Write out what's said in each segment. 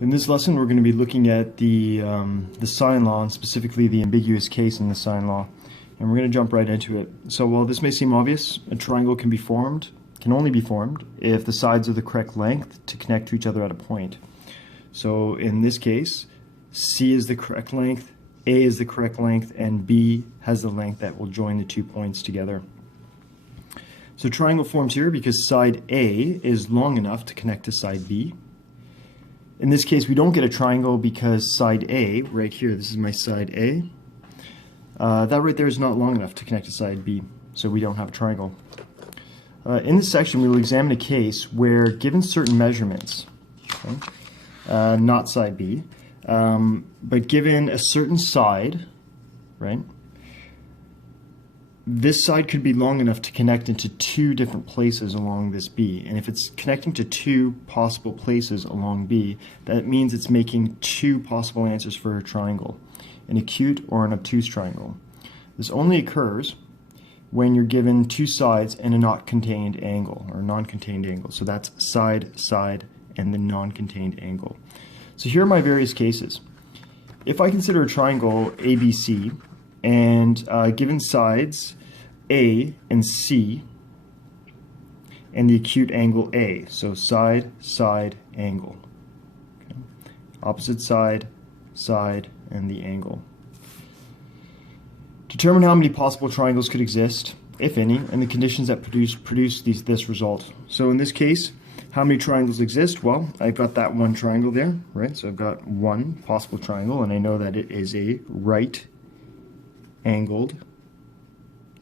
In this lesson, we're going to be looking at the Sine Law, and specifically the ambiguous case in the Sine Law. And we're going to jump right into it. So while this may seem obvious, a triangle can only be formed if the sides are the correct length to connect to each other at a point. So in this case, C is the correct length, A is the correct length, and B has the length that will join the 2 points together. So triangle forms here because side A is long enough to connect to side B. In this case, we don't get a triangle because side A, right here, this is my side A, that right there is not long enough to connect to side B, so we don't have a triangle. In this section, we will examine a case where, given certain measurements, okay, not side B, but given a certain side, right, this side could be long enough to connect into two different places along this B. And if it's connecting to two possible places along B, that means it's making two possible answers for a triangle, an acute or an obtuse triangle. This only occurs when you're given two sides and a not-contained angle, or non-contained angle. So that's side, side, and the non-contained angle. So here are my various cases. If I consider a triangle ABC, and given sides A and C and the acute angle A, so side, side, angle. Okay. Opposite side, side, and the angle. Determine how many possible triangles could exist, if any, and the conditions that produce this result. So in this case, how many triangles exist? Well, I've got that one triangle there, right? So I've got one possible triangle, and I know that it is a right angled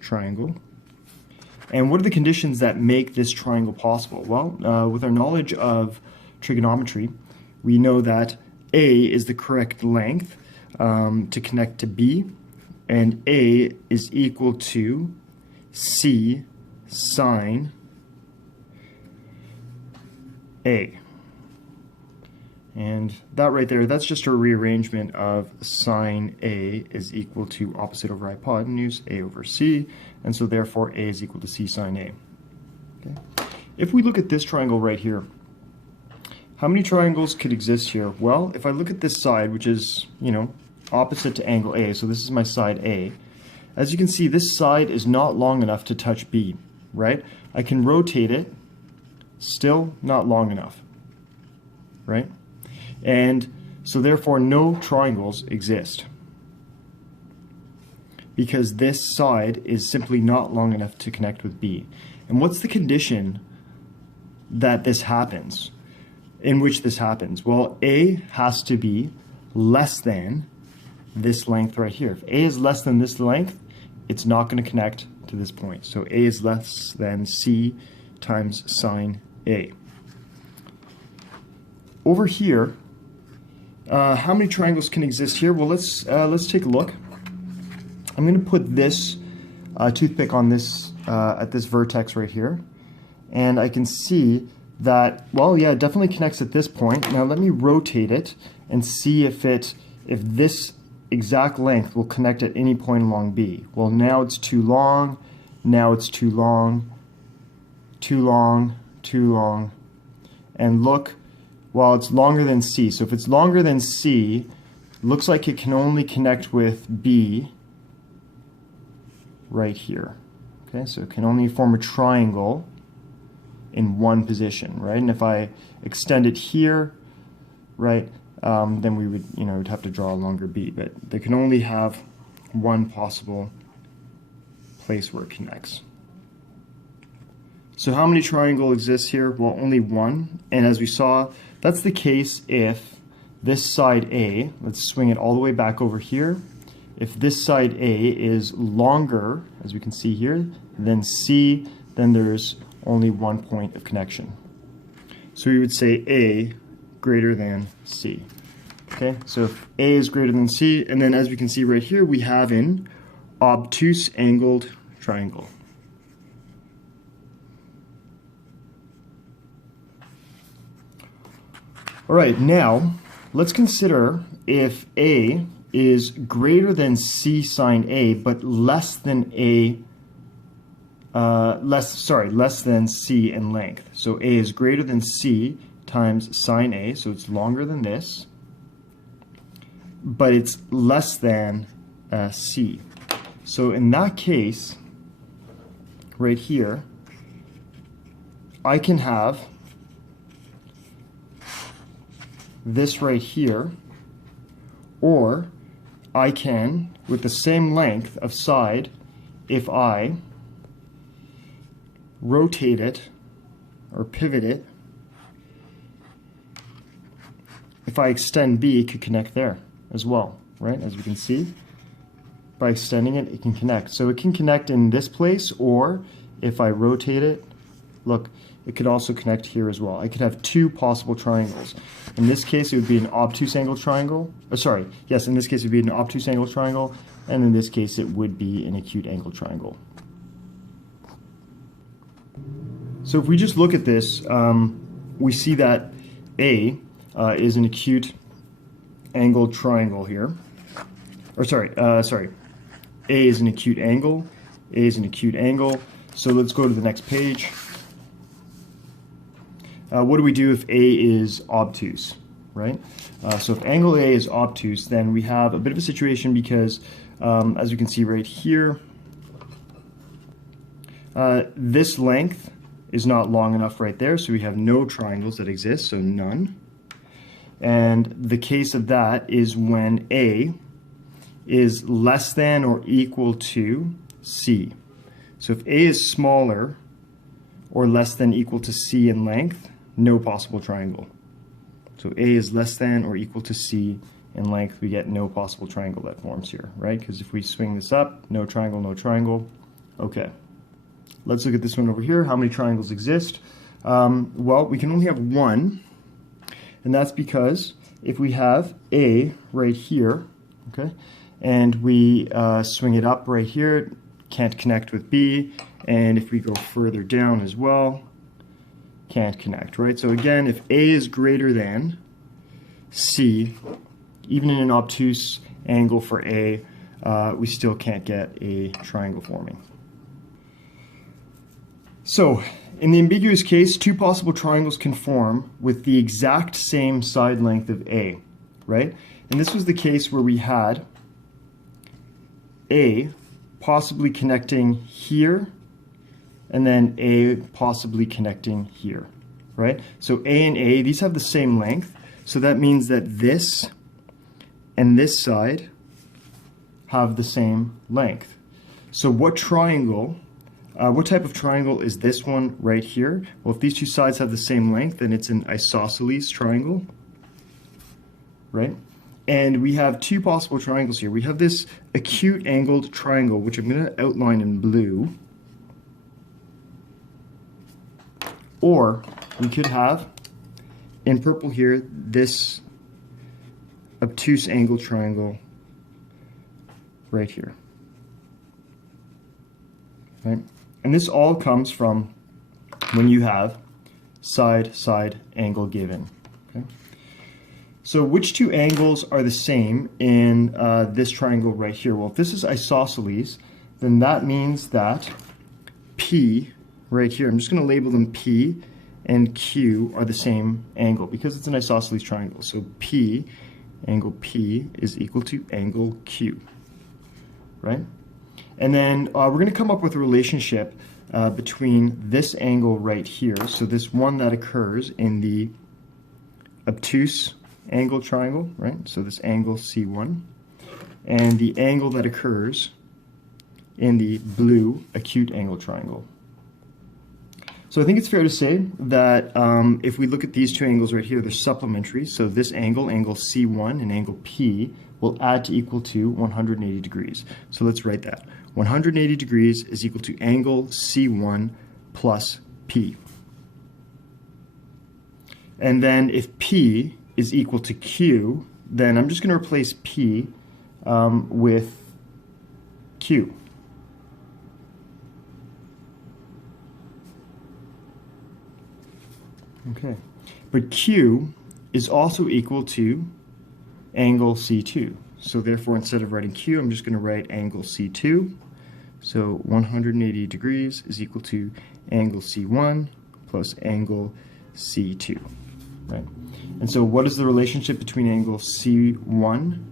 triangle. And what are the conditions that make this triangle possible? Well, with our knowledge of trigonometry, we know that A is the correct length to connect to B, and A is equal to C sine A. And that right there, that's just a rearrangement of sine A is equal to opposite over hypotenuse, A over C, and so therefore A is equal to C sine A. Okay. If we look at this triangle right here, how many triangles could exist here? Well, if I look at this side, which is, opposite to angle A, so this is my side A, as you can see, this side is not long enough to touch B, right? I can rotate it, still not long enough, right? And so therefore no triangles exist because this side is simply not long enough to connect with B. And what's the condition that this happens, in which this happens? Well, A has to be less than this length right here. If A is less than this length, it's not going to connect to this point. So A is less than C times sine A. Over here, how many triangles can exist here? Well, let's take a look. I'm going to put this toothpick on this at this vertex right here, and I can see that, well, yeah, it definitely connects at this point. Now let me rotate it and see if this exact length will connect at any point along B. Well, now it's too long. Now it's too long. Too long. Too long. And look. Well, it's longer than C. So if it's longer than C, it looks like it can only connect with B right here. Okay, so it can only form a triangle in one position, right? And if I extend it here, right, then we would, we'd have to draw a longer B. But they can only have one possible place where it connects. So how many triangles exist here? Well, only one. And as we saw, that's the case if this side A, let's swing it all the way back over here, if this side A is longer, as we can see here, than C, then there's only one point of connection. So we would say A greater than C. Okay, so if A is greater than C, and then as we can see right here, we have an obtuse angled triangle. All right, now let's consider if A is greater than C sine A, but less than less than C in length. So A is greater than C times sine A, so it's longer than this, but it's less than C. So in that case, right here, I can have this right here, or I can, with the same length of side, if I rotate it or pivot it, if I extend B, it could connect there as well, right? As we can see, by extending it, it can connect. So it can connect in this place, or if I rotate it, look, it could also connect here as well. I could have two possible triangles. In this case, it would be an obtuse angle triangle. In this case, it would be an obtuse angle triangle, and in this case, it would be an acute angle triangle. So if we just look at this, we see that A is an acute angle triangle here. A is an acute angle, A is an acute angle. So let's go to the next page. What do we do if A is obtuse, right? So if angle A is obtuse, then we have a bit of a situation because, as you can see right here, this length is not long enough right there, so we have no triangles that exist, so none. And the case of that is when A is less than or equal to C. So if A is smaller or less than equal to C in length, no possible triangle. So A is less than or equal to C in length, we get no possible triangle that forms here, right? Because if we swing this up, no triangle, no triangle. Okay. Let's look at this one over here. How many triangles exist? Well, we can only have one, and that's because if we have A right here, okay, and we swing it up right here, it can't connect with B, and if we go further down as well, can't connect, right? So again, if A is greater than C, even in an obtuse angle for A, we still can't get a triangle forming. So, in the ambiguous case, two possible triangles can form with the exact same side length of A, right? And this was the case where we had A possibly connecting here, and then A possibly connecting here, right? So A and A, these have the same length, so that means that this and this side have the same length. So what triangle, what type of triangle is this one right here? Well, if these two sides have the same length, then it's an isosceles triangle, right? And we have two possible triangles here. We have this acute angled triangle, which I'm going to outline in blue. Or we could have, in purple here, this obtuse angle triangle right here. Right? And this all comes from when you have side-side angle given. Okay? So which two angles are the same in this triangle right here? Well, if this is isosceles, then that means that P right here, I'm just going to label them P and Q are the same angle because it's an isosceles triangle. So P, angle P is equal to angle Q, right? And then we're going to come up with a relationship between this angle right here, so this one that occurs in the obtuse angle triangle, right? So this angle C1, and the angle that occurs in the blue acute angle triangle. So I think it's fair to say that if we look at these two angles right here, they're supplementary. So this angle, angle C1 and angle P, will add to equal to 180 degrees. So let's write that. 180 degrees is equal to angle C1 plus P. And then if P is equal to Q, then I'm just going to replace P with Q. Okay, but Q is also equal to angle C2. So therefore, instead of writing Q, I'm just going to write angle C2. So 180 degrees is equal to angle C1 plus angle C2. right? And so what is the relationship between angle C1,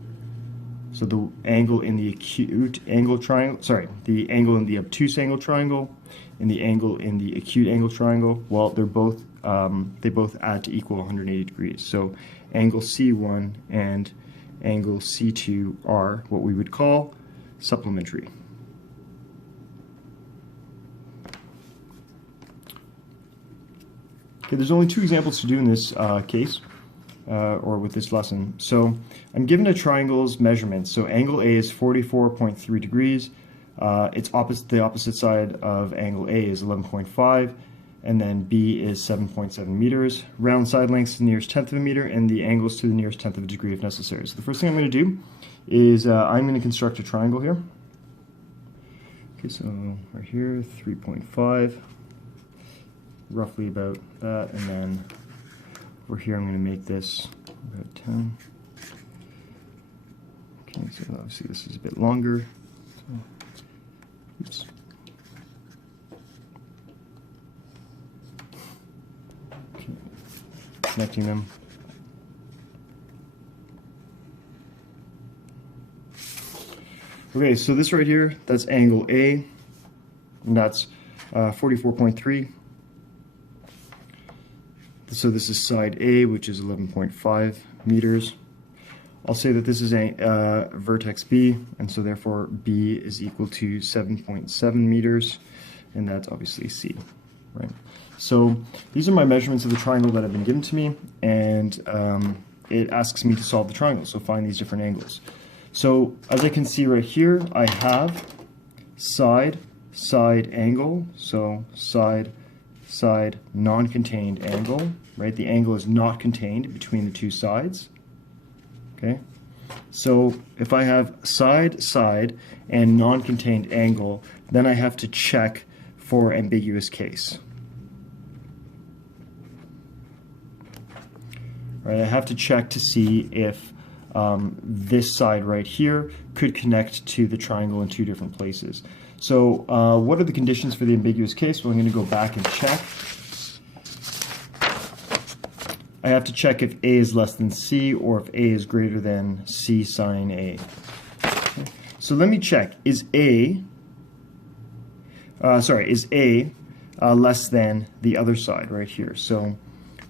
so the angle in the acute angle triangle, sorry, the angle in the obtuse angle triangle, and the angle in the acute angle triangle? Well, they're both, they both add to equal 180 degrees. So angle C1 and angle C2 are what we would call supplementary. Okay, there's only two examples to do in this case, or with this lesson. So I'm given a triangle's measurements. So angle A is 44.3 degrees. It's opposite, the opposite side of angle A is 11.5, and then B is 7.7 meters. Round side lengths to the nearest tenth of a meter, and the angles to the nearest tenth of a degree if necessary. So the first thing I'm going to do is I'm going to construct a triangle here. Okay, so right here, 3.5. Roughly about that, and then over here I'm going to make this about 10. Okay, so obviously this is a bit longer. So, oops. Okay, connecting them. Okay, so this right here, that's angle A, and that's 44.3. So this is side A, which is 11.5 meters. I'll say that this is a vertex B, and so therefore B is equal to 7.7 meters, and that's obviously C, right? So these are my measurements of the triangle that have been given to me, and it asks me to solve the triangle, so find these different angles. So as I can see right here, I have side angle, so side non-contained angle, right? The angle is not contained between the two sides, okay? So if I have side and non-contained angle, then I have to check for ambiguous case. Right, I have to check to see if this side right here could connect to the triangle in two different places. So what are the conditions for the ambiguous case? Well, I'm going to go back and check. I have to check if A is less than C or if A is greater than C sine A. Okay. So let me check. Is A less than the other side right here? So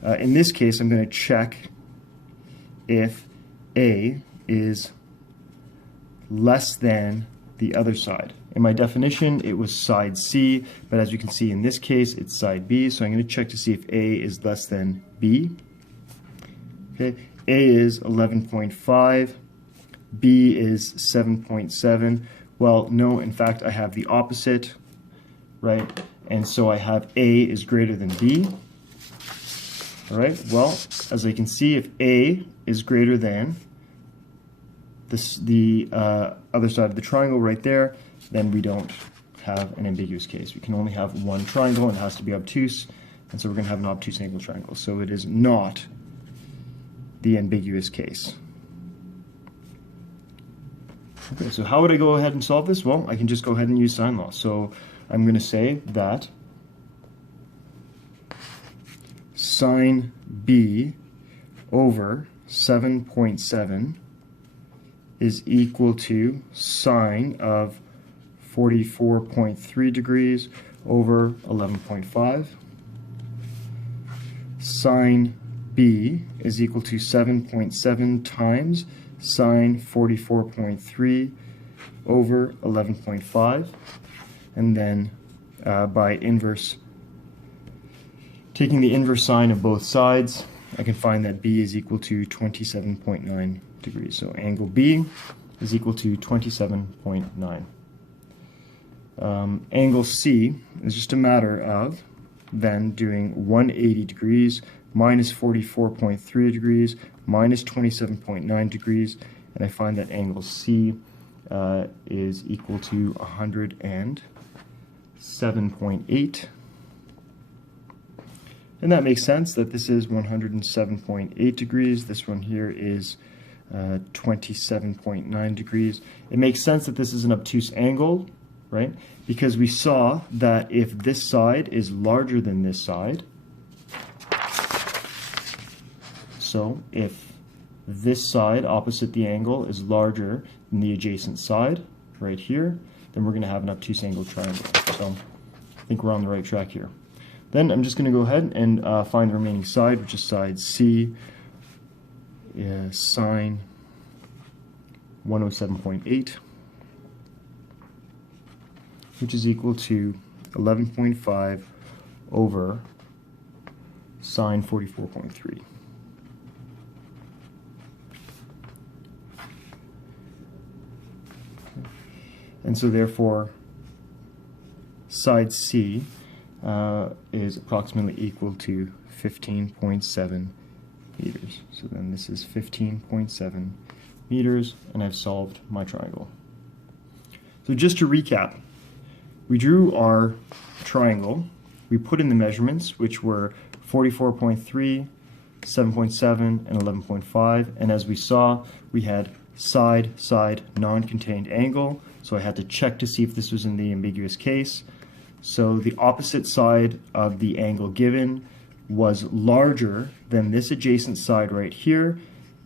in this case, I'm going to check if A is less than the other side. In my definition, it was side C, but as you can see in this case, it's side B, so I'm going to check to see if A is less than B. Okay, A is 11.5, B is 7.7. Well, no, in fact, I have the opposite, right? And so I have A is greater than B. All right, well, as I can see, if A is greater than the other side of the triangle right there, then we don't have an ambiguous case. We can only have one triangle, and it has to be obtuse, and so we're going to have an obtuse angle triangle. So it is not the ambiguous case. Okay, so how would I go ahead and solve this? Well, I can just go ahead and use sine law. So I'm going to say that sine B over 7.7 is equal to sine of 44.3 degrees over 11.5. Sine B is equal to 7.7 times sine 44.3 over 11.5. And then by inverse, taking the inverse sine of both sides, I can find that B is equal to 27.9 degrees. So angle B is equal to 27.9. Angle C is just a matter of then doing 180 degrees minus 44.3 degrees minus 27.9 degrees, and I find that angle C is equal to 107.8. And that makes sense that this is 107.8 degrees. This one here is 27.9 degrees. It makes sense that this is an obtuse angle, right? Because we saw that if this side is larger than this side, So if this side opposite the angle is larger than the adjacent side right here, then we're going to have an obtuse angle triangle. So I think we're on the right track here. Then I'm just going to go ahead and find the remaining side, which is side C, sine 107.8, which is equal to 11.5 over sine 44.3. And so therefore, side C is approximately equal to 15.7 meters. So then this is 15.7 meters, and I've solved my triangle. So just to recap, we drew our triangle, we put in the measurements, which were 44.3, 7.7, and 11.5, and as we saw, we had side, non-contained angle, so I had to check to see if this was in the ambiguous case. So the opposite side of the angle given was larger than this adjacent side right here,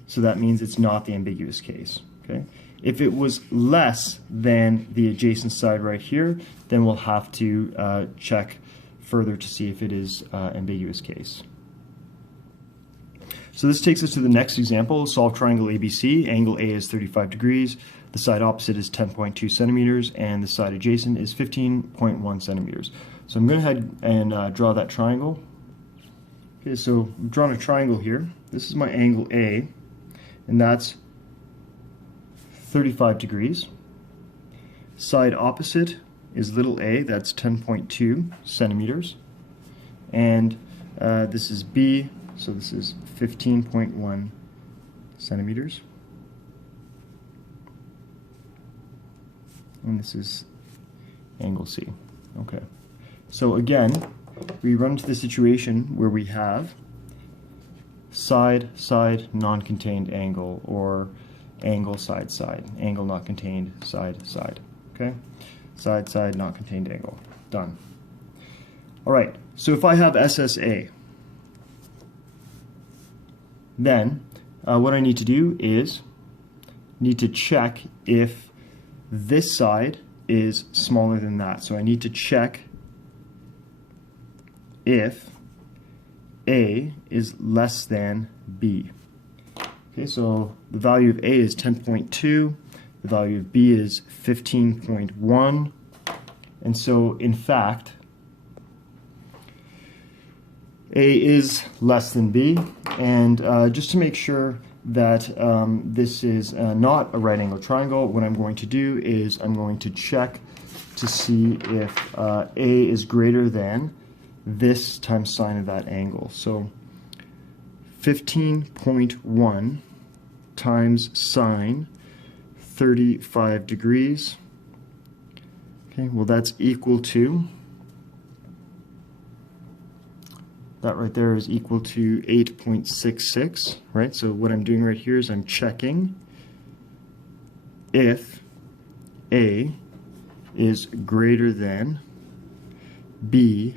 so that means it's not the ambiguous case. Okay? If it was less than the adjacent side right here, then we'll have to check further to see if it is ambiguous case. So this takes us to the next example. Solve triangle ABC. Angle A is 35 degrees. The side opposite is 10.2 centimeters, and the side adjacent is 15.1 centimeters. So I'm going to go ahead and draw that triangle. Okay, so I've drawn a triangle here. This is my angle A, and that's 35 degrees. Side opposite is little a, that's 10.2 centimeters. And this is B, so this is 15.1 centimeters. And this is angle C. Okay. So again, we run into the situation where we have side, non-contained angle, or angle, side, angle not contained, side. Okay? Side, not contained angle. Done. All right, so if I have SSA, then what I need to do is need to check if this side is smaller than that. So I need to check if A is less than B. Okay, so the value of A is 10.2, the value of B is 15.1, and so in fact A is less than B, and just to make sure that this is not a right angle triangle, what I'm going to do is I'm going to check to see if A is greater than this times sine of that angle. So 15.1 times sine 35 degrees. Okay, well that's equal to, that right there is equal to 8.66, right? So what I'm doing right here is I'm checking if A is greater than B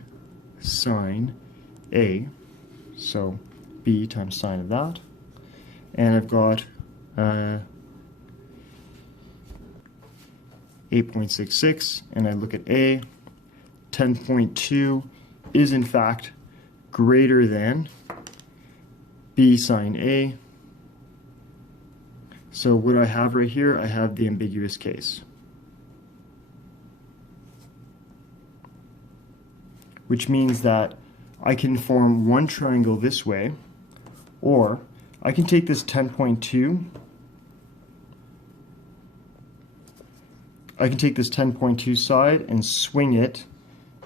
sine A, so B times sine of that, and I've got 8.66, and I look at A, 10.2 is in fact greater than B sine A. So what I have right here, I have the ambiguous case, which means that I can form one triangle this way, or I can take this 10.2, I can take this 10.2 side and swing it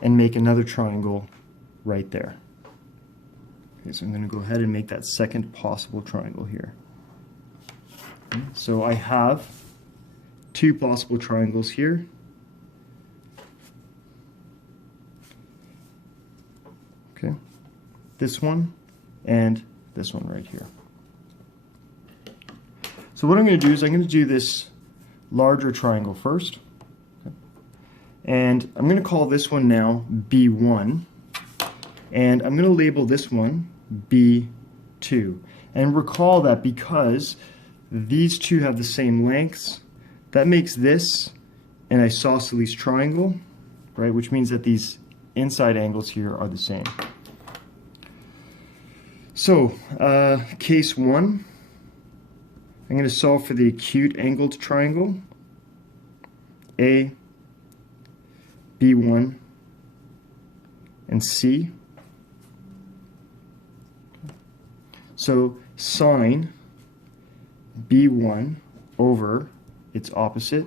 and make another triangle right there. Okay, so I'm going to go ahead and make that second possible triangle here. Okay, so I have two possible triangles here. Okay, this one and this one right here. So what I'm going to do is I'm going to do this larger triangle first. Okay. And I'm going to call this one now B1. And I'm going to label this one B2. And recall that because these two have the same lengths, that makes this an isosceles triangle, right? Which means that these inside angles here are the same. So, case 1, I'm going to solve for the acute angled triangle, A, B1, and C. So, sine B1 over its opposite,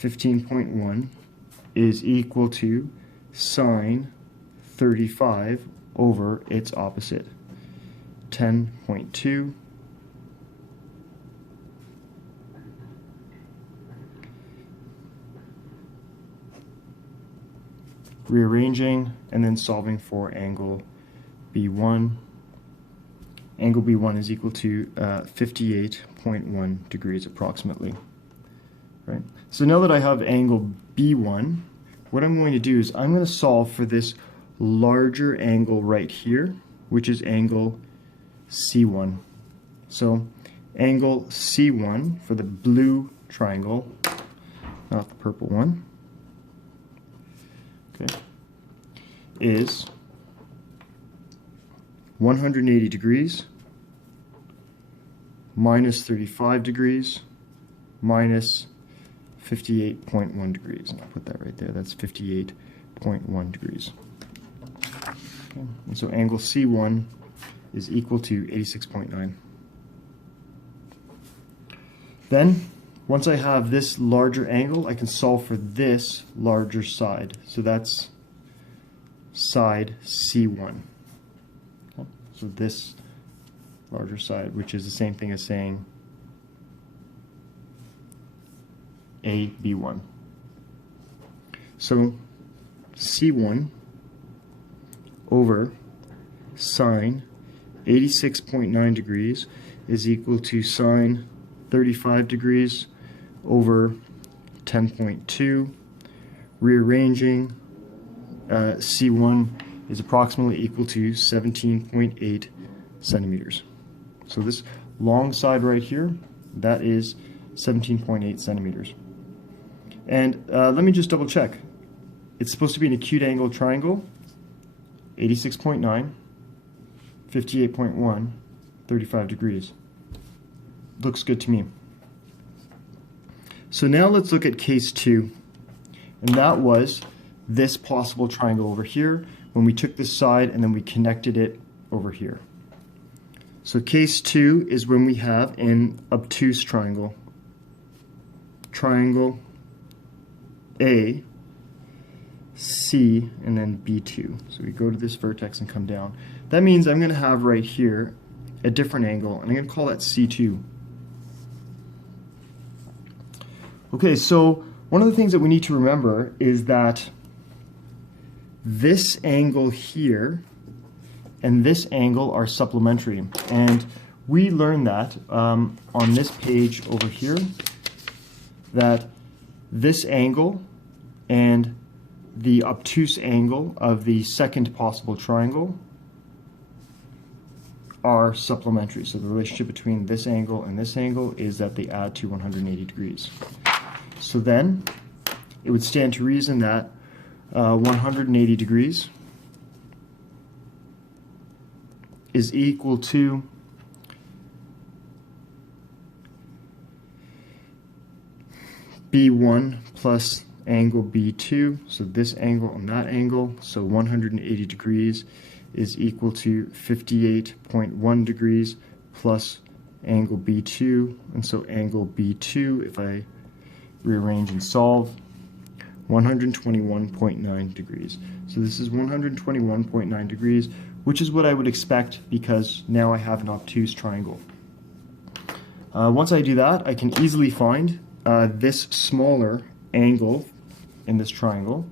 15.1, is equal to sine 35 over its opposite, 10.2. Rearranging and then solving for angle B1. Angle B1 is equal to 58.1 degrees approximately. Right? So now that I have angle B1, what I'm going to do is I'm going to solve for this larger angle right here, which is angle C1. So angle C1 for the blue triangle, not the purple one, okay, is 180 degrees minus 35 degrees minus 58.1 degrees. And I'll put that right there. That's 58.1 degrees. Okay. And so angle C1 is equal to 86.9. Then, once I have this larger angle, I can solve for this larger side. So that's side C1. Okay. So this larger side, which is the same thing as saying AB1. So C1 over sine 86.9 degrees is equal to sine 35 degrees over 10.2. Rearranging, C1 is approximately equal to 17.8 centimeters. So this long side right here, that is 17.8 centimeters. And let me just double check. It's supposed to be an acute angle triangle, 86.9, 58.1, 35 degrees. Looks good to me. So now let's look at case 2. And that was this possible triangle over here when we took this side and then we connected it over here. So case 2 is when we have an obtuse triangle. Triangle A, C, and then B2. So we go to this vertex and come down. That means I'm going to have right here a different angle, and I'm going to call that C2. Okay, so one of the things that we need to remember is that this angle here and this angle are supplementary. And we learned that on this page over here, that this angle and the obtuse angle of the second possible triangle are supplementary. So the relationship between this angle and this angle is that they add to 180 degrees. So then it would stand to reason that 180 degrees is equal to B1 plus angle B2, so this angle and that angle, so 180 degrees is equal to 58.1 degrees plus angle B2, and so angle B2, if I rearrange and solve, 121.9 degrees. So this is 121.9 degrees, which is what I would expect because now I have an obtuse triangle. Once I do that, I can easily find this smaller angle in this triangle.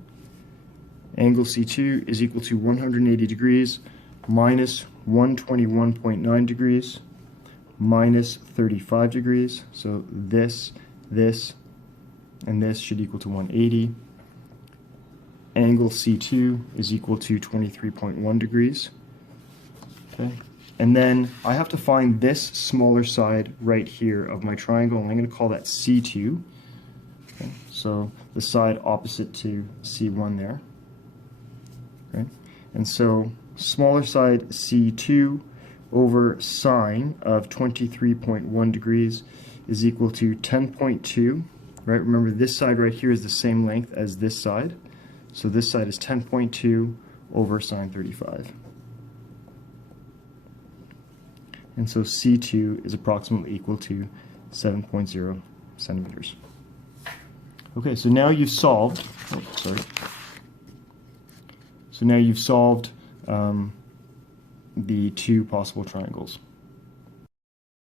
Angle C2 is equal to 180 degrees minus 121.9 degrees minus 35 degrees. So this, and this should equal to 180. Angle C2 is equal to 23.1 degrees. Okay. And then I have to find this smaller side right here of my triangle, and I'm going to call that C2. Okay, so the side opposite to C1 there. Okay, and so smaller side C2 over sine of 23.1 degrees is equal to 10.2. Right? Remember, this side right here is the same length as this side. So this side is 10.2 over sine 35. And so C2 is approximately equal to 7.0 centimeters. Okay, so now you've solved, So now you've solved the two possible triangles.